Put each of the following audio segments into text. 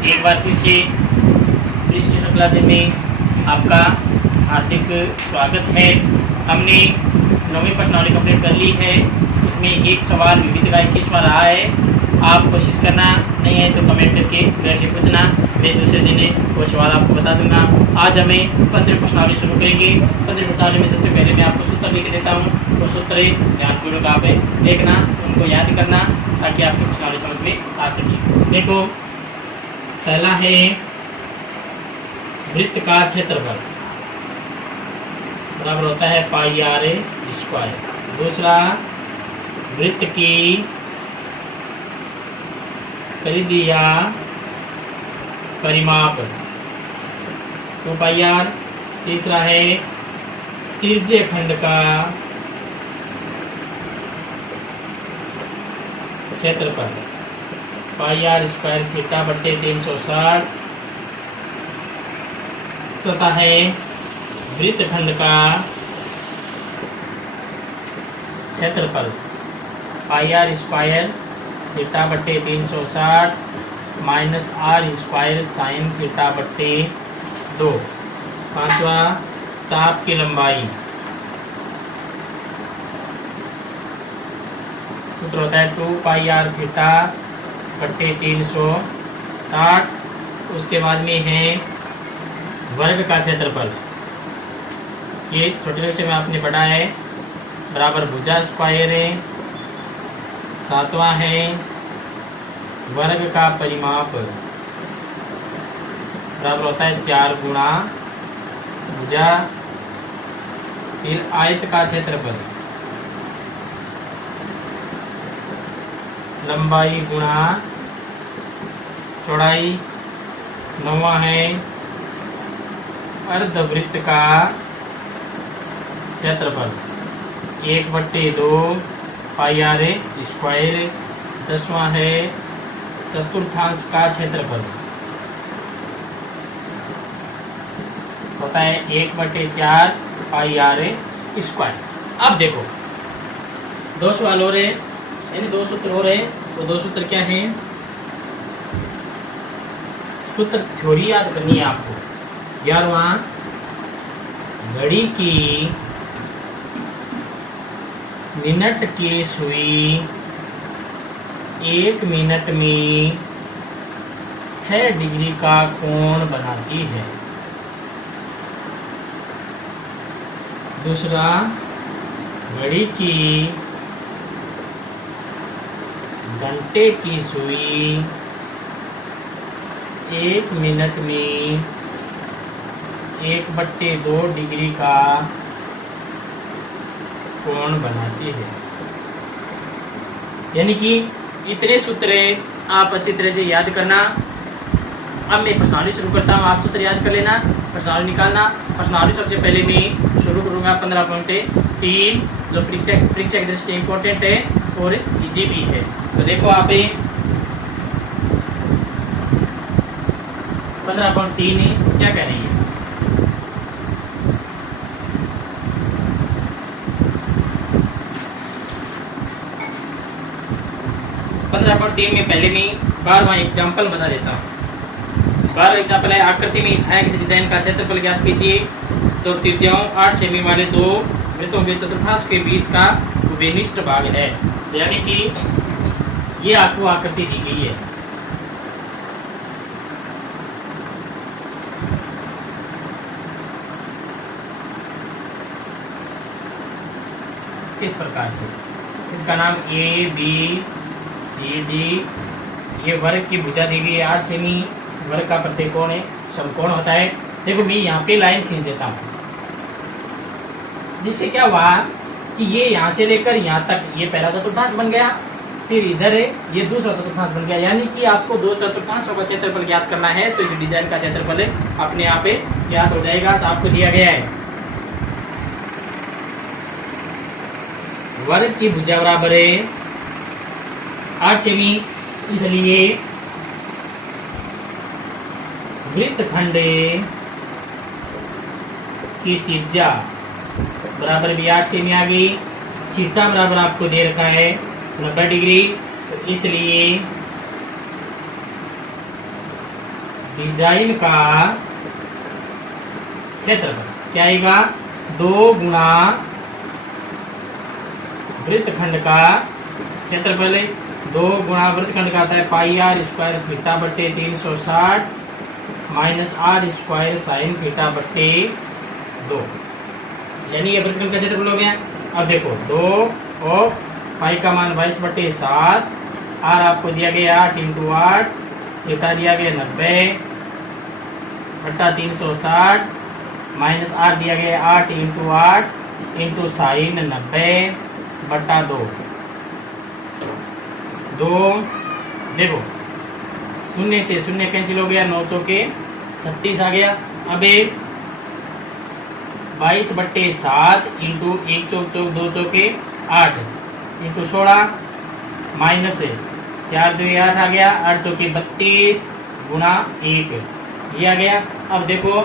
एक बार फिर से प्लीज ट्यूशन क्लासेस में आपका हार्दिक स्वागत है। हमने 9वीं प्रश्नावली कंप्लीट कर ली है। उसमें एक सवाल विविध का 21वां रहा है। आप कोशिश करना, नहीं है तो कमेंट करके मेरे से पूछना। मैं दूसरे दिन वो सवाल आपको बता दूंगा। आज हमें 15 प्रश्नावली शुरू करेंगे। 15 प्रश्नावली में सबसे पहले मैं आपको सूत्र लिख देता हूँ। वो सूत्र ध्यानपूर्वक आप देखना, उनको याद करना ताकि आपकी प्रश्नावली समझ में आ सके। देखो, पहला है वृत्त का क्षेत्रफल बराबर होता है पाई आर स्क्वायर। दूसरा, वृत्त की परिधि या परिमाप 2 पाई आर। तीसरा है त्रिज्य खंड का क्षेत्रफल पाई आर स्क्वायर थीटा बट्टे 360। चौथा है वृत्त खंड का क्षेत्रफल पाई आर स्क्वायर थीटा बट्टे 360 minus are square sine theta बट्टे 2। पांचवा, चाप की लंबाई सूत्र होता है 2 पाई आर थीटा बट्टे 360। उसके बाद में है वर्ग का क्षेत्रफल। ये छोटे से में आपने पढ़ा है, बराबर भुजा स्क्वायर है। सातवां है वर्ग का परिमाप बराबर होता है 4 गुणा भुजा। फिर आयत का क्षेत्रफल लंबाई गुणा चौड़ाई। नौवां है अर्धवृत्त का क्षेत्रफल 1/2 पाई आर स्क्वायर। 10वां है चतुर्थांश का क्षेत्रफल होता है 1/4 पाई आर स्क्वायर। अब देखो, 2 सवाल हो रहे, यानी 2 सूत्र हो रहे। वो 2 सूत्र क्या हैं? सूत्र थ्योरी याद करनी है आपको। 11वां, घड़ी की मिनट की सुई 1 मिनट में 6 डिग्री का कोण बनाती है। दूसरा, घड़ी की घंटे की सुई 1 मिनट में 1/2 डिग्री का कोण बनाती है। यानी कि इतने सूत्र आप अच्छी तरह से याद करना। अब मैं प्रश्नावली शुरू करता हूँ, आप सूत्र याद कर लेना, प्रश्नावली निकालना। प्रश्नावली सबसे पहले मैं शुरू करूँगा 15.3, जो परीक्षा की दृष्टि से इम्पोर्टेंट है और इजी भी है। तो देखो, आप 15.3 क्या कह रही है? में पहले मैं 12वां एग्जाम्पल बता देता हूँ। 12वां एग्जाम्पल है, आकृति में छाया की डिजाइन का क्षेत्रफल ज्ञात कीजिए जो त्रिज्याओं 8 सेमी वाले 2 वृत्तों के चतुर्थांश के बीच का विनिष्ट भाग है। यानी कि ये आपको आकृति दी गई है। इस प्रकार से इसका नाम ABCD। ये वर्ग की भुजा दी गई है 8 सेमी। वर्ग का प्रतिकोण है, समकोण होता है। देखो, मैं यहाँ पे लाइन खींच देता हूँ, जिससे क्या हुआ कि ये यहाँ से लेकर यहाँ तक ये पहला चतुर्थांश बन गया। फिर इधर है, ये दूसरा चतुर्थांश बन गया। यानी कि आपको 2 चतुर्थांशों का क्षेत्रफल ज्ञात करना है, तो इस डिजाइन का क्षेत्रफल अपने आप ज्ञात हो जाएगा। तो आपको दिया गया है वर्ग की भुजा बराबर है 8 सेमी, इसलिए वृत्तखंड की त्रिज्या बराबर भी 8 सेमी आ गई। थीटा बराबर आपको दे रखा है 90 डिग्री, तो इसलिए डिजाइन का क्षेत्रफल क्या आएगा, 2 गुणा वृत्तखंड का क्षेत्रफल है, 2 गुणा वृत्तखंड का आता है पाई आर स्क्वायर थीटा बट्टे 360 minus are square sine theta बट्टे 2, यानी ये वृत्तखंड का क्षेत्रफल हो गया। अब देखो 2 और पाई का मान 22/7, आर आपको दिया गया 8 × 8, थीटा दिया गया 90 बट्टा 360 माइनस आर दिया गया 8 × 8 इंटू साइन 90 बट्टा 2। देखो शून्य से शून्य कैंसिल हो गया, 9 चौके 36 आ गया। अब 22/7 इंटू 1 चौक 2 चौके 8 इंटू 16 माइनस 4 2 8 आ गया, 8 चौके 32 गुणा 1 ये आ गया। अब देखो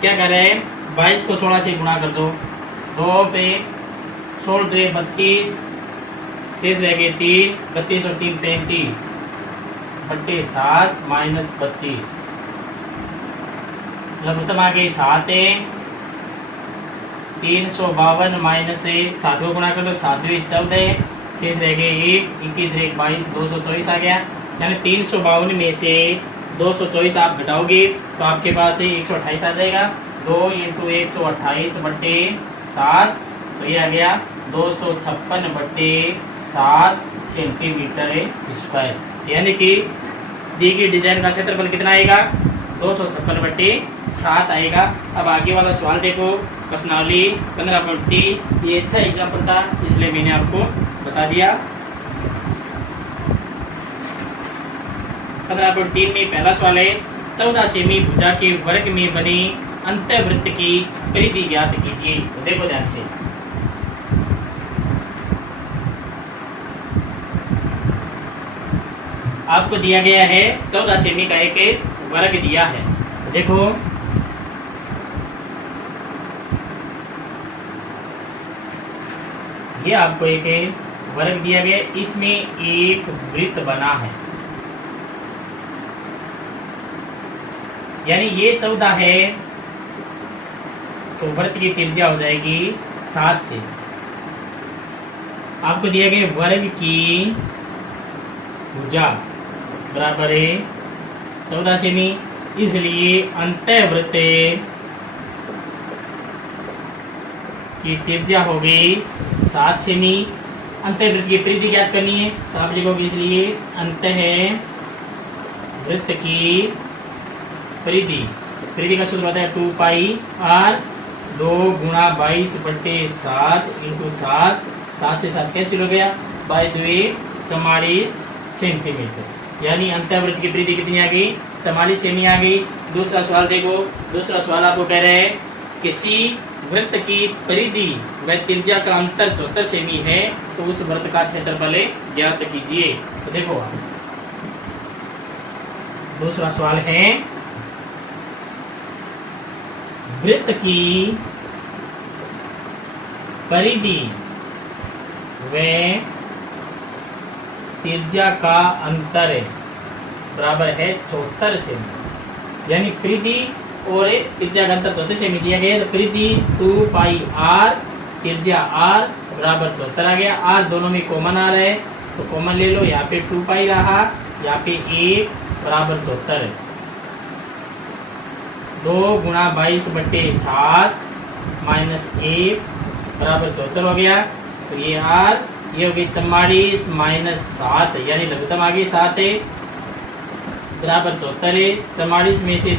क्या कर रहे हैं, 22 को 16 से गुणा कर दो, 2 पे 16 2 32 शेष रह गए 3, 32 और 3 35 बट्टे 7 माइनस 32, लघुत्तम आ गई 7 है, 352 माइनस 7 को गुणा कर दो, 7 2 14 शेष रह गए 1, 21 1 22 224 आ गया। यानी 352 में से 224 आप घटाओगे तो आपके पास 128 आ जाएगा। 2 × 128 बट्टे 7 तो ये आ गया 256/7 सेंटीमीटर स्क्वायर, यानी कि दी गई डिजाइन का क्षेत्रफल कितना आएगा, 256/7 आएगा। अब आगे वाला सवाल देखो, प्रश्नावली 15.3, ये अच्छा एग्जाम्पल था इसलिए मैंने आपको बता दिया। 15.3 में पहला सवाल है, 14 सेमी भुजा के वर्ग में बनी अंतःवृत्त की परिधि ज्ञात कीजिए। तो देखो ध्यान से, आपको दिया गया है 14 सेमी का एक वर्ग दिया है। तो देखो ये आपको एक वर्ग दिया गया, इसमें एक वृत्त बना है, यानी ये 14 है तो वृत्त की त्रिज्या हो जाएगी 7 से। आपको दिया गया वर्ग की भुजा बराबर है 14 सेमी, इसलिए अंतःवृत्त की त्रिज्या होगी 7 सेमी। अंतःवृत्त की परिधि ज्ञात करनी है तो आप लिखोगे, इसलिए अंतःवृत्त की परिधि का सूत्र होता है 2 पाई आर, 2 गुणा 22/7 इंटू 7, 7 से 7 कैंसिल हो गया, 2 44 सेंटीमीटर, यानी अंतःवृत्त की परिधि कितनी आ गई, 44 सेमी आ गई। दूसरा सवाल देखो, दूसरा सवाल आपको कह रहे हैं किसी वृत्त की परिधि व त्रिज्या का अंतर 74 सेमी है तो उस वृत्त का क्षेत्रफल ज्ञात कीजिए। तो देखो दूसरा सवाल है, वृत्त की परिधि व त्रिज्या का अंतर बराबर है 74 सेमी, यानी परिधि और त्रिज्या का अंतर 74 सेमी दिया गया। तो परिधि 2 पाई आर, त्रिज्या आर बराबर 74 आ गया। आर दोनों में कॉमन आ रहा है तो कॉमन ले लो, यहाँ पे 2 पाई रहा, यहाँ पे 1 बराबर 74 है। 2 गुणा 22/7 माइनस 1 बराबर 74 हो गया। तो ये आर, ये हो गई 44 माइनस 7, यानी लघुत्तम आ गई 7 है बराबर 74 है। 44 में से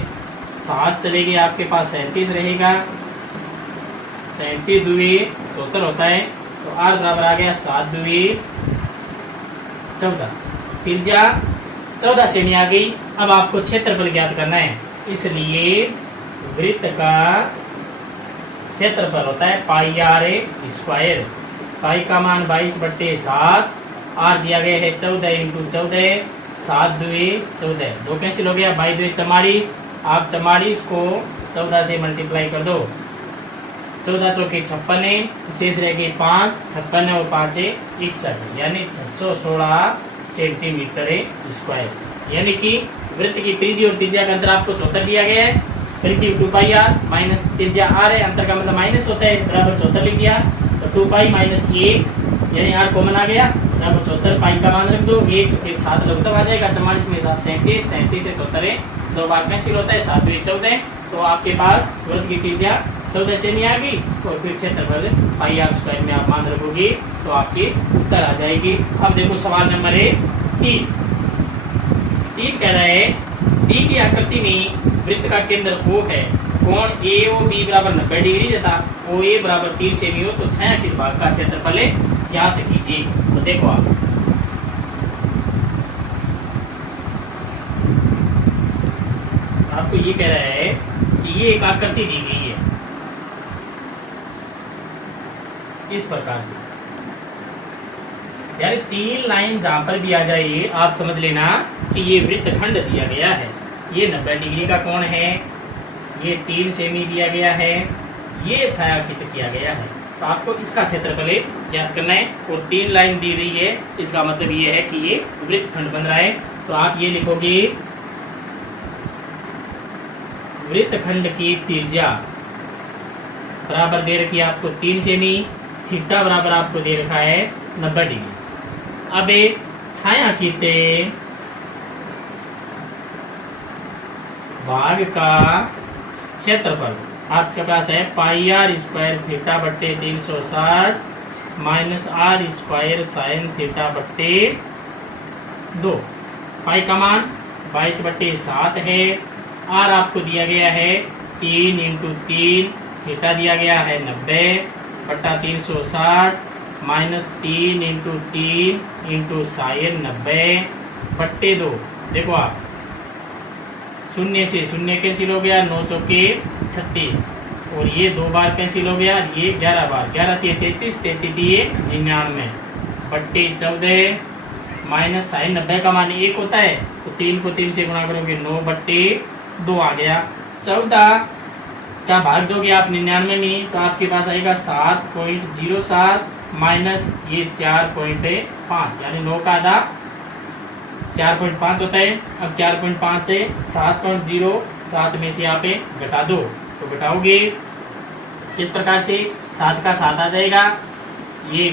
7 चलेगी, आपके पास 37 रहेगा, 37 दुए 74 होता है। तो आर बराबर आ गया 7 दुए 14, त्रिज्या 14 सेमी आ गई। अब आपको क्षेत्रफल ज्ञात करना है, इसलिए वृत्त का क्षेत्रफल होता है पाई आर स्क्वायर। पाई का मान 22/7, आर दिया गया है 14 × 14, 7 दुए 14, 2 कैंसिल हो गया, 22 दुए 44। आप 44 को 14 से मल्टीप्लाई कर दो, 14 चौके 56, शेष रह गई 5, 56 और 5 61, यानी 616 सेंटीमीटर स्क्वायर, यानी कि वृत्त की परिधि और त्रिज्या का अंतर आपको 74 दिया गया है। परिधि 2 पाई आर माइनस त्रिज्या आर है, अंतर का मतलब माइनस होता है, बराबर 74 लिख दिया। तो 2 पाई माइनस 1 यानी आर कॉमन आ गया, बराबर 74। पाई का मान रख दो, एक साथ लघुत्तम आ जाएगा, 44 में 7 37, 37 से 74 दो बार कैंसिल होता है, 7 2 14। तो आपके पास वृत्त की त्रिज्या 14 सेमी आ गई और फिर क्षेत्रफल पाई आर स्क्वायर में आप मान रखोगे तो आपकी उत्तर आ जाएगी। अब देखो सवाल नंबर 3 कह रहा है दी की आकृति में वृत्त का केंद्र O है, कोण AOB बराबर 90 डिग्री तथा OA बराबर 3 सेमी हो तो छायांकित भाग का क्षेत्रफल ज्ञात कीजिए। तो देखो आप आपको ये कह रहा है कि ये एक आकृति दी गई है इस प्रकार से, यानी 3 लाइन जहां पर भी आ जाए आप समझ लेना कि ये वृत्तखंड दिया गया है, ये 90 डिग्री का कोण है, ये 3 सेमी दिया गया है, ये छायांकित किया गया है। तो आपको इसका क्षेत्रफल ज्ञात करना है और 3 लाइन दी रही है, इसका मतलब ये है कि ये वृत्तखंड बन रहा है। तो आप ये लिखोगे वृत्तखंड की त्रिज्या बराबर दे रखी है आपको 3 सेमी, थीटा बराबर आपको दे रखा है 90 डिग्री। अब छायांकित भाग का क्षेत्रफल आपके पास है पाई आर स्क्वायर थीटा बट्टे 360 minus are square sine theta बट्टे 2। पाई का मान 22 बट्टे 7 है, आर आपको दिया गया है 3 × 3, थीटा दिया गया है 90 बट्टा 360 माइनस 3 × 3 × साइन 90 बट्टे 2। देखो आप शून्य से शून्य कैंसिल हो गया, 9 चौके 36 और ये 2 बार कैंसिल हो गया, ये 11 बार, 11 × 33, 33 99 बट्टे 14 माइनस साइन 90 का मान 1 होता है तो 3 को 3 से गुणा करोगे 9 बट्टे 2 आ गया। 14 का भाग दोगे आप 99 में तो आपके पास आएगा 7.07 माइनस ये 4.5 यानी 9 का आधा 4.5 होता है। अब 4.5 से 7.07 में से आप घटा दो तो घटाओगे किस प्रकार से, 7 का 7 आ जाएगा, ये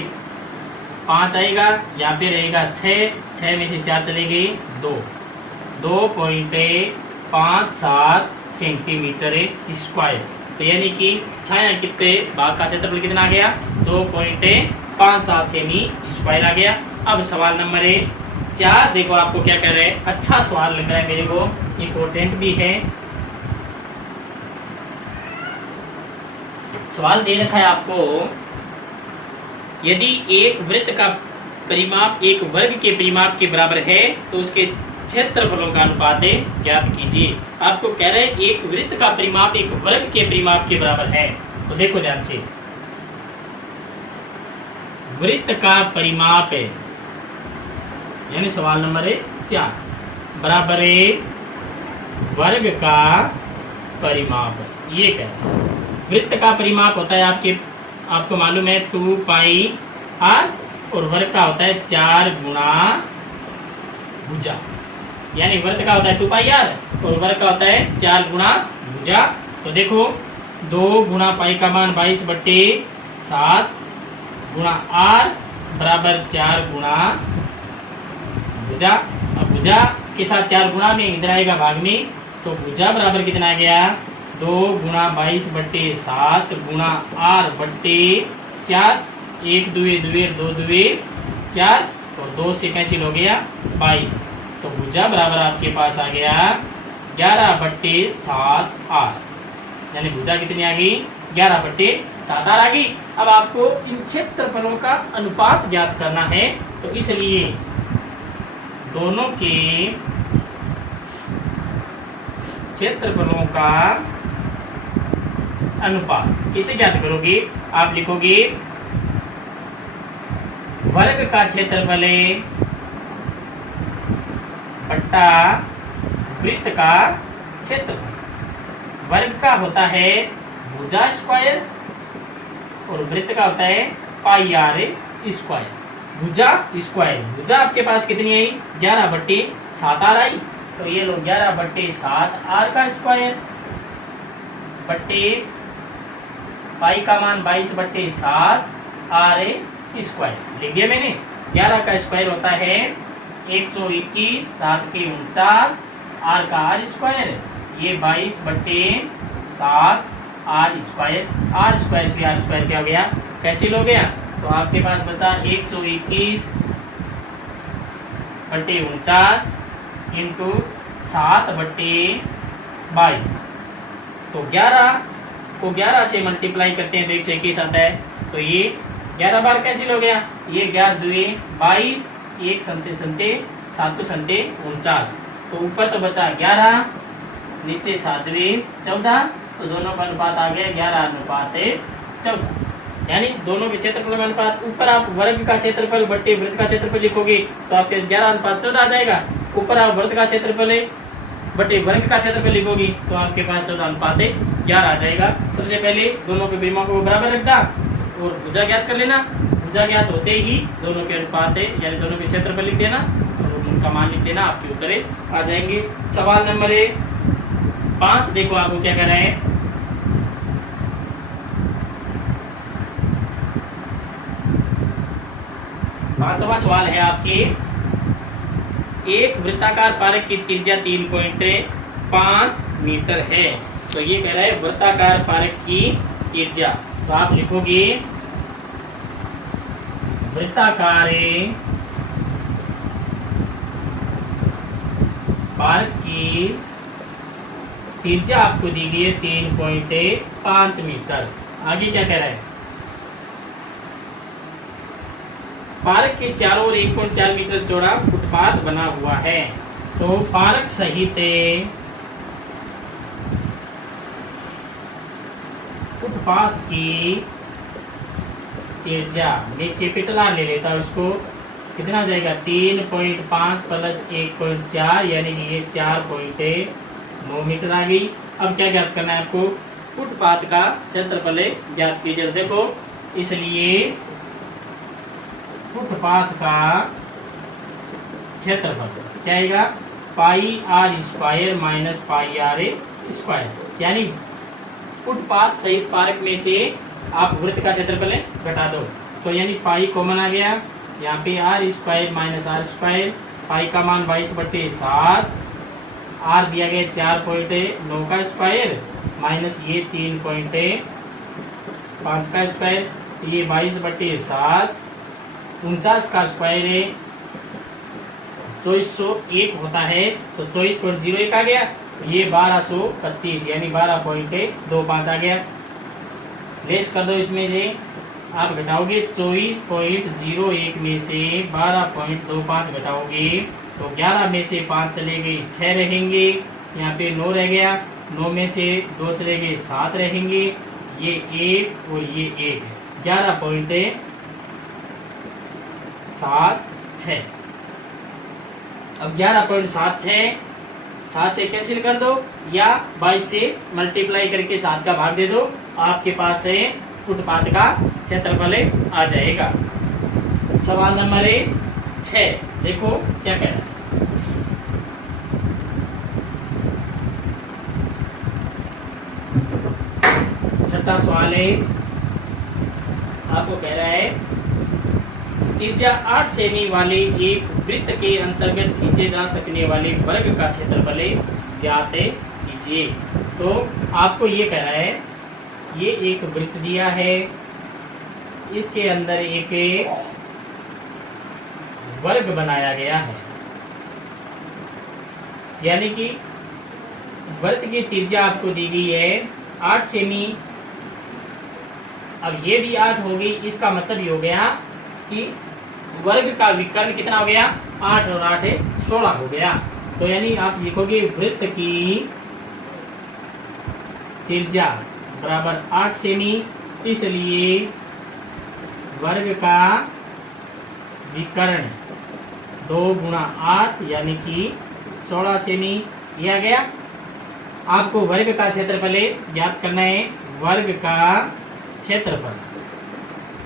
5 आएगा, यहाँ पे रहेगा 6 में से 4 चले गए 2.57 सेंटीमीटर स्क्वायर। तो यानी कि छायांकित भाग का क्षेत्रफल कितना आ गया, 2.57 सेमी स्क्वायर आ गया। अब सवाल नंबर 4 देखो आपको क्या कह रहे हैं, अच्छा सवाल लग रहा है मेरे को, इम्पोर्टेंट भी है। सवाल दे रखा है आपको, यदि एक वृत्त का परिमाप एक वर्ग के परिमाप के बराबर है तो उसके क्षेत्रफलों का अनुपात ज्ञात कीजिए। आपको कह रहे हैं एक वृत्त का परिमाप एक वर्ग के परिमाप के बराबर है। तो देखो ध्यान से, वृत्त का परिमाप है यानी सवाल नंबर 4 बराबर वर्ग का परिमाप, ये क्या है, वृत्त का परिमाप होता है आपको मालूम है 2 पाई आर और वर्ग का होता है 4 गुणा भुजा, यानी वृत्त का होता है 2 पाई आर और वर्ग का होता है 4 गुणा भुजा। तो देखो 2 गुणा पाई का मान 22 बट्टे 7 गुणा आर बराबर 4 गुणा भुजा। अब भुजा के साथ 4 गुणा में इधर आएगा भाग में, तो भुजा बराबर कितना आ गया, 2 गुणा 22 बट्टे 7 गुणा आर बट्टे 4, 1 2 2 2 2 4 और 2 से कैंसिल हो गया 22। तो भुजा बराबर आपके पास आ गया 11 बट्टे 7 आर, यानी भुजा कितनी आ गई, 11 बट्टे 7 आर आ गई। अब आपको इन क्षेत्रफलों का अनुपात ज्ञात करना है, तो इसलिए दोनों के क्षेत्रफलों का अनुपात किसे ज्ञात करोगे, आप लिखोगे वर्ग का क्षेत्रफल बट्टा वृत्त का क्षेत्रफल। वर्ग का होता है भुजा स्क्वायर और वृत्त का होता है पाई आर स्क्वायर। भुजा स्क्वायर, भुजा आपके पास कितनी आई, 11 बट्टे 7 आर आई तो ये लो 11/7 आर का स्क्वायर बट्टे पाई का मान 22/7 आर स्क्वायर लिख दिया मैंने। 11 का स्क्वायर होता है 121, 7 के 49, आर का आर स्क्वायर, ये 22/7 आर स्क्वायर। आर स्क्वायर से आर स्क्वायर क्या हो गया, कैंसिल हो गया। तो आपके पास बचा 121/49 इंटू 7/22। तो 11 को 11 से मल्टीप्लाई करते हैं तो 121 आता है। तो ये 11 बार कैंसिल हो गया, ये 11 दुए 22, 1 संते संते 7 संते 49। तो ऊपर तो बचा 11, नीचे 7 दुए 14, तो दोनों का अनुपात आ गया 11:14, यानी दोनों के क्षेत्रफल में अनुपात। ऊपर आप वर्ग का क्षेत्रफल बट्टे वृत्त का क्षेत्रफल लिखोगे तो आपके 11:14 आ जाएगा। ऊपर आप वृत्त का क्षेत्रफल बटे वर्ग का क्षेत्रफल लिखोगी तो आपके पास 14:11 आ जाएगा। सबसे पहले दोनों के परिमाण को बराबर रख दा और भुजा ज्ञात कर लेना। भुजा ज्ञात होते ही दोनों के अनुपात यानी दोनों के क्षेत्रफल लिख देना और उनका मान लिख देना, आपके उत्तर आ जाएंगे। सवाल नंबर 5 देखो आपको क्या कह रहा है। पांचवा सवाल है आपके, एक वृत्ताकार पारक की त्रिज्या 3.5 मीटर है। तो ये कह रहा है वृत्ताकार पारक की त्रिज्या। तो आप लिखोगे वृत्ताकार पारक की त्रिज्या आपको दी गई है 3.5 मीटर। आगे क्या कह रहा है, पार्क के चारों ओर 1.4 मीटर चौड़ा फुटपाथ बना हुआ है। तो पार्क सहित फुटपाथ की त्रिज्या, मैं कैपिटल आर ले लेता हूँ, उसको कितना हो जाएगा 3.5 प्लस 1.4 यानी कि ये 4.9 मीटर आ गई। अब क्या ज्ञात करना है आपको, फुटपाथ का क्षेत्रफल ज्ञात कीजिए। देखो इसलिए फुटपाथ का क्षेत्रफल क्या आएगा, pi R square minus pi R square, यानी फुटपाथ सहित पार्क में से आप वृत्त का क्षेत्रफल घटा दो। तो यानी पाई कॉमन आ गया, यहाँ पे R square minus are square, pi का मान 22/7, आर दिया गया 4.9 का स्क्वायर माइनस ये 3.5 का स्क्वायर, ये 22/7, 49 का स्क्वायर है 2401 होता है, तो 24.01 आ गया। ये 1225 यानी 12.25 आ गया। लेस कर दो इसमें से, आप घटाओगे 24.01 में से 12.25 घटाओगे तो 11 में से 5 चले गए 6 रहेंगे, यहाँ पे 9 रह गया, 9 में से 2 चले गए 7 रहेंगे, ये 1 और ये 1, 11.76। अब 11.76 7 से कैंसिल कर दो या 22 से मल्टीप्लाई करके 7 का भाग दे दो, आपके पास है फुटपाथ का क्षेत्रफल आ जाएगा। सवाल नंबर 6 देखो क्या कह रहा है। छठा सवाल है, आपको कह रहा है त्रिज्या 8 सेमी वाले एक वृत्त के अंतर्गत खींचे जा सकने वाले वर्ग का क्षेत्रफल ज्ञात कीजिए। तो आपको ये कह रहा है, ये एक वृत्त दिया है, इसके अंदर एक वर्ग बनाया गया है, यानी कि वृत्त की त्रिज्या आपको दी गई है 8 सेमी। अब ये भी 8 होगी, इसका मतलब ये हो गया कि वर्ग का विकर्ण कितना हो गया, 8 और 8 16 हो गया। तो यानी आप लिखोगे वृत्त की त्रिज्या बराबर 8 सेमी, इसलिए वर्ग का विकर्ण 2 गुणा 8 यानी कि 16 सेमी दिया गया। आपको वर्ग का क्षेत्रफल ज्ञात करना है। वर्ग का क्षेत्रफल,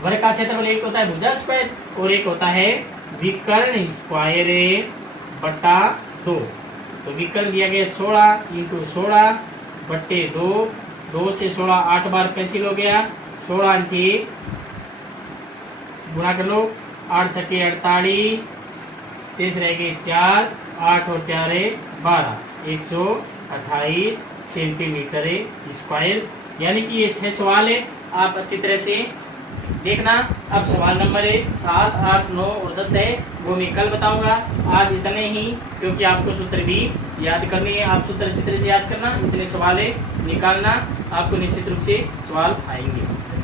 वर्ग का क्षेत्रफल एक होता है भुजा स्क्वायर और एक होता है विकर्ण स्क्वायर बटा 2। तो विकल्प दिया गया 16 इंटू 16 बट्टे 2, 2 से 16 8 बार कैंसिल हो गया, 16 के गुणा कर लो, 8 छक्के 48, शेष रह गए 4, 8 और 4 है 12, 128 सेंटीमीटर स्क्वायर। यानी कि ये 6 सवाल है, आप अच्छी तरह से देखना। अब सवाल नंबर 7, 8, 9 और 10 है, वो मैं कल बताऊंगा। आज इतने ही, क्योंकि आपको सूत्र भी याद करनी है, आप सूत्र अच्छी तरह से याद करना। इतने सवाल है, निकालना, आपको निश्चित रूप से सवाल आएंगे।